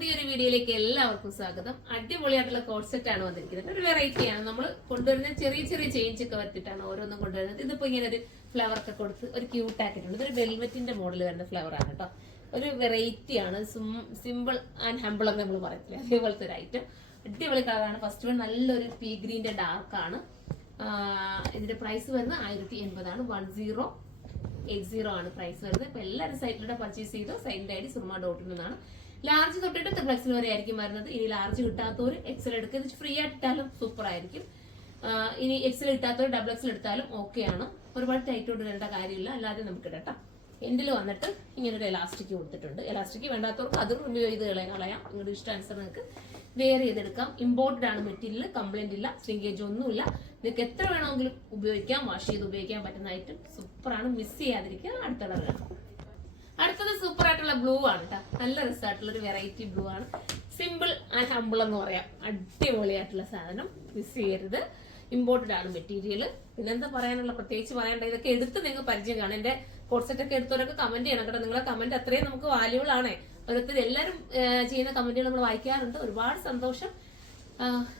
പുതിയൊരു വീഡിയോയിലേക്ക് എല്ലാവർക്കും സ്വാഗതം. അടിപൊളിയായിട്ടുള്ള കോഡ് സെറ്റ് ആണ് വന്നിരിക്കുന്നത്. ഒരു വെറൈറ്റി ആണ്. നമ്മൾ കൊണ്ടുവരുന്ന ചെറിയ ചെറിയ ചേഞ്ച് ഒക്കെ വരുത്തിയിട്ടാണ് ഓരോന്നും കൊണ്ടുവരുന്നത്. ഇതിപ്പോ ഇങ്ങനെ ഒരു ഫ്ലവർ ഒക്കെ കൊടുത്ത് ഒരു ക്യൂട്ട് ആക്കിയിട്ടുണ്ട്. ഇതൊരു വെൽവെറ്റിന്റെ മോഡൽ വരുന്ന ഫ്ലവർ ആണ് കേട്ടോ. ഒരു വെറൈറ്റി ആണ്. സിമ്പിൾ ആൻഡ് ഹമ്പിൾ എന്ന് നമ്മൾ പറയത്തില്ല, അതേപോലത്തെ ഒരു ഐറ്റം. അടിപൊളി കളറാണ്. ഫസ്റ്റ് വൺ നല്ലൊരു പീ ഗ്രീന്റെ ഡാർക്ക് ആണ്. ഇതിന്റെ പ്രൈസ് വരുന്നത് 1080 ആണ്. 1080 ആണ് പ്രൈസ് വരുന്നത്. ഇപ്പൊ എല്ലാവരും സൈറ്റിലൂടെ പർച്ചേസ് ചെയ്തോ. സൈറ്റിന്റെ ഐഡി surma.in എന്നാണ്. ലാർജ് തൊട്ടിട്ട് ത്രിപ്ലക്സിൽ വരെ ആയിരിക്കും വരുന്നത്. ഇനി ലാർജ് കിട്ടാത്തവർ എക്സൽ എടുക്കുക. ഫ്രീ ആയിട്ട് ഇട്ടാലും സൂപ്പർ ആയിരിക്കും. ഇനി എക്സൽ ഇട്ടാത്തവർ ഡബിൾ എക്സൽ എടുത്താലും ഓക്കെ ആണ്. ഒരുപാട് ടൈറ്റ് കൊണ്ട് ഇടേണ്ട കാര്യമില്ല. അല്ലാതെ നമുക്ക് ഇടട്ടോ. എൻഡിൽ വന്നിട്ട് ഇങ്ങനെ ഒരു എലാസ്റ്റിക് കൊടുത്തിട്ടുണ്ട്. എലാസ്റ്റിക് വേണ്ടാത്തവർക്ക് അത് റിമൂവ് ചെയ്ത് കളയാം. നിങ്ങളുടെ ഇഷ്ടാനുസരണം നിങ്ങൾക്ക് വെയർ ചെയ്തെടുക്കാം. ഇമ്പോർട്ടഡ് ആണ് മെറ്റീരിയൽ. കംപ്ലൈന്റ് ഇല്ല, ശ്രിങ്കേജ് ഒന്നുമില്ല. നിങ്ങൾക്ക് എത്ര വേണമെങ്കിലും ഉപയോഗിക്കാം. വാഷ് ചെയ്ത് ഉപയോഗിക്കാൻ പറ്റുന്ന ഐറ്റം സൂപ്പറാണ്. മിസ് ചെയ്യാതിരിക്കുക. അടുത്ത കളറാണ്. അടുത്തത് സൂപ്പർ ആയിട്ടുള്ള ബ്ലൂ ആണ് കേട്ടോ. നല്ല രസമായിട്ടുള്ള ഒരു വെറൈറ്റി ബ്ലൂ ആണ്. സിമ്പിൾ ആൻഡ് ഹമ്പിൾ എന്ന് പറയാം. അടിപൊളിയായിട്ടുള്ള സാധനം. മിസ് ചെയ്യരുത്. ഇമ്പോർട്ടഡ് ആണ് മെറ്റീരിയൽ. പിന്നെന്താ പറയാനുള്ള, പ്രത്യേകിച്ച് പറയേണ്ട, ഇതൊക്കെ എടുത്ത് നിങ്ങൾക്ക് പരിചയം കാണാം. എന്റെ കോഡ്സെറ്റ് ഒക്കെ എടുത്തവരൊക്കെ കമന്റ് ചെയ്യണം കേട്ടോ. നിങ്ങളെ കമന്റ് അത്രയും നമുക്ക് വാല്യൂബിൾ ആണ്. ഓരോരുത്തർ എല്ലാവരും ചെയ്യുന്ന കമന്റുകൾ നമ്മൾ വായിക്കാറുണ്ട്. ഒരുപാട് സന്തോഷം.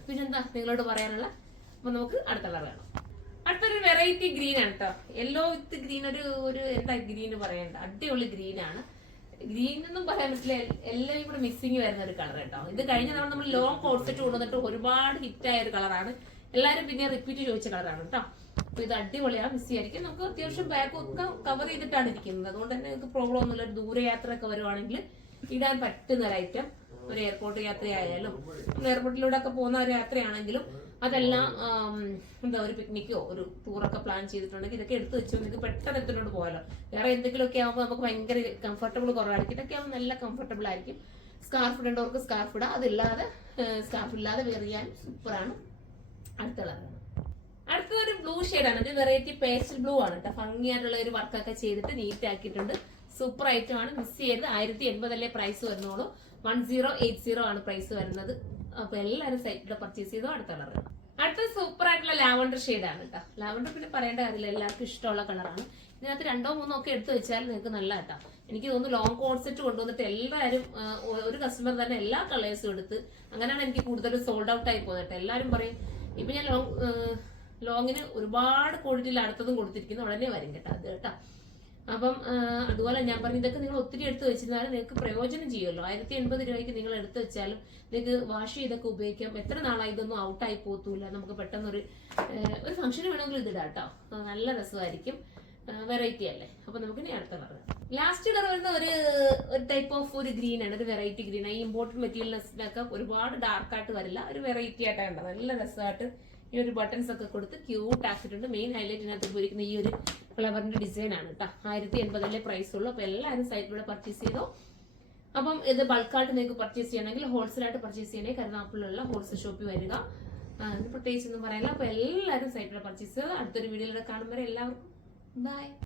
പിന്നെന്താ നിങ്ങളോട് പറയാനുള്ള. അപ്പൊ നമുക്ക് അടുത്ത കളർ വേണം. അടുത്തൊരു വെറൈറ്റി ഗ്രീൻ ആണ് കേട്ടോ. യെല്ലോ വിത്ത് ഗ്രീൻ. ഒരു എന്താ ഗ്രീൻ പറയണ്ട, അടിപൊളി ഗ്രീൻ ആണ്. ഗ്രീൻ ഒന്നും പറയാൻ പറ്റില്ല, എല്ലാം കൂടെ മിക്സിങ് വരുന്ന ഒരു കളർ കേട്ടോ. ഇത് കഴിഞ്ഞ തവണ നമ്മൾ ലോങ് കോഡ് സെറ്റ് കൊണ്ടുവന്നിട്ട് ഒരുപാട് ഹിറ്റ് ആയ ഒരു കളറാണ്. എല്ലാവരും പിന്നെ റിപ്പീറ്റ് ചോദിച്ച കളറാണ് കേട്ടോ. അപ്പൊ ഇത് അടിപൊളിയാണ്. മിസ് ചെയ്യായിരിക്കും. നമുക്ക് അത്യാവശ്യം ബാക്ക് ഒക്കെ കവർ ചെയ്തിട്ടാണ് ഇരിക്കുന്നത്. അതുകൊണ്ട് തന്നെ നിങ്ങൾക്ക് പ്രോബ്ലം ഒന്നുമില്ല. ഒരു ദൂരയാത്ര ഒക്കെ വരുവാണെങ്കിൽ ഇടാൻ പറ്റുന്ന ഒരു ഐറ്റം. ഒരു എയർപോർട്ട് യാത്രയായാലും എയർപോർട്ടിലൂടെ ഒക്കെ പോകുന്ന ഒരു യാത്രയാണെങ്കിലും അതെല്ലാം എന്താ ഒരു പിക്നിക്കോ ഒരു ടൂറൊക്കെ പ്ലാൻ ചെയ്തിട്ടുണ്ടെങ്കിൽ ഇതൊക്കെ എടുത്ത് വെച്ചു നിങ്ങൾക്ക് പെട്ടെന്ന് എടുത്തിട്ട് പോകാലോ. വേറെ എന്തെങ്കിലുമൊക്കെ ആകുമ്പോൾ നമുക്ക് ഭയങ്കര കംഫർട്ടബിൾ കുറവായിരിക്കും. ഇതൊക്കെ ആകുമ്പോൾ നല്ല കംഫർട്ടബിൾ ആയിരിക്കും. സ്കാർഫ് ഇടേണ്ടവർക്ക് സ്കാർഫ് ഇടാം. അതില്ലാതെ സ്കാർഫ് ഇല്ലാതെ വെയർ ചെയ്യാൻ സൂപ്പറാണ്. അടുത്ത കളറാണ്. അടുത്തൊരു ബ്ലൂ ഷെയ്ഡാണ്. ഒരു വെറൈറ്റി പേസ്റ്റൽ ബ്ലൂ ആണ് കേട്ടോ. ഭംഗിയായിട്ടുള്ള ഒരു വർക്കൊക്കെ ചെയ്തിട്ട് നീറ്റ് ആക്കിയിട്ടുണ്ട്. സൂപ്പർ ഐറ്റം ആണ്. മിസ് ചെയ്ത് 1080 അല്ലേ പ്രൈസ് വരുന്നുള്ളൂ. 1080 ആണ് പ്രൈസ് വരുന്നത്. അപ്പൊ എല്ലാവരും സൈറ്റിൽ പർച്ചേസ് ചെയ്തോ. അടുത്ത കളർ. അടുത്ത സൂപ്പർ ആയിട്ടുള്ള ലാവണ്ടർ ഷെയ്ഡാണ് കേട്ടോ. ലാവണ്ടർ പിന്നെ പറയേണ്ട കാര്യമില്ല, എല്ലാവർക്കും ഇഷ്ടമുള്ള കളറാണ്. ഇതിനകത്ത് 2 3 ഒക്കെ എടുത്ത് വെച്ചാൽ നിങ്ങൾക്ക് നല്ല കേട്ടോ. എനിക്ക് തോന്നുന്നു ലോങ് കോഡ് സെറ്റ് കൊണ്ടുവന്നിട്ട് എല്ലാവരും ഒരു കസ്റ്റമർ തന്നെ എല്ലാ കളേഴ്സും എടുത്ത്, അങ്ങനെയാണ് എനിക്ക് കൂടുതലും സോൾഡ് ഔട്ട് ആയി പോകുന്നത്. എല്ലാവരും പറയും ഇപ്പൊ ഞാൻ ലോങ്ങിന് ഒരുപാട് ക്വാളിറ്റിയിൽ അടുത്തതും കൊടുത്തിരിക്കുന്നു, ഉടനെ വരും കേട്ടോ അത് കേട്ടോ. അപ്പം അതുപോലെ ഞാൻ പറഞ്ഞു, ഇതൊക്കെ നിങ്ങൾ ഒത്തിരി എടുത്ത് വെച്ചിരുന്നാലും നിങ്ങൾക്ക് പ്രയോജനം ചെയ്യുമല്ലോ. 1080 രൂപയ്ക്ക് നിങ്ങൾ എടുത്ത് വെച്ചാലും നിങ്ങൾക്ക് വാഷ് ചെയ്തൊക്കെ ഉപയോഗിക്കാം. എത്ര നാളായി ഇതൊന്നും ഔട്ടായി പോത്തൂല. നമുക്ക് പെട്ടെന്നൊരു ഫംഗ്ഷന് വേണമെങ്കിൽ ഇതിടാം കേട്ടോ. നല്ല രസമായിരിക്കും. വെറൈറ്റി അല്ലേ. അപ്പൊ നമുക്ക് ഇനി അടുത്ത കളർ. ലാസ്റ്റ് കളർ വരുന്ന ഒരു ടൈപ്പ് ഓഫ് ഒരു ഗ്രീൻ ആണ്. ഒരു വെറൈറ്റി ഗ്രീൻ ആണ്. ഈ ഇമ്പോർട്ടഡ് മെറ്റീരിയൽസിനൊക്കെ ഒരുപാട് ഡാർക്ക് ആയിട്ട് വരില്ല. ഒരു വെറൈറ്റി ആയിട്ടാണ്. നല്ല രസമായിട്ട് ഈ ഒരു ബട്ടൺസ് ഒക്കെ കൊടുത്ത് ക്യൂട്ട് ആക്കിയിട്ടുണ്ട്. മെയിൻ ഹൈലൈറ്റിനകത്ത് ഉപയോഗിക്കുന്ന ഈ ഒരു ഫ്ലവറിന്റെ ഡിസൈൻ ആണ് കേട്ടോ. 1080 പ്രൈസ് ഉള്ളൂ. അപ്പൊ എല്ലാവരും സൈറ്റിലൂടെ പർച്ചേസ് ചെയ്തോ. അപ്പം ഇത് ബൾക്കായിട്ട് നിങ്ങൾക്ക് പർച്ചേസ് ചെയ്യണമെങ്കിൽ ഹോൾസെയിലായിട്ട് പർച്ചേസ് ചെയ്യണേ കരുനാഗപ്പള്ളിയുള്ള ഹോൾസെയിൽ ഷോപ്പിൽ വരിക. പ്രത്യേകിച്ച് ഒന്നും പറയാനില്ല. അപ്പൊ എല്ലാവരും സൈറ്റിലൂടെ പർച്ചേസ് ചെയ്തോ. അടുത്തൊരു വീഡിയോയിലൂടെ കാണുമ്പോൾ എല്ലാവർക്കും ബൈ.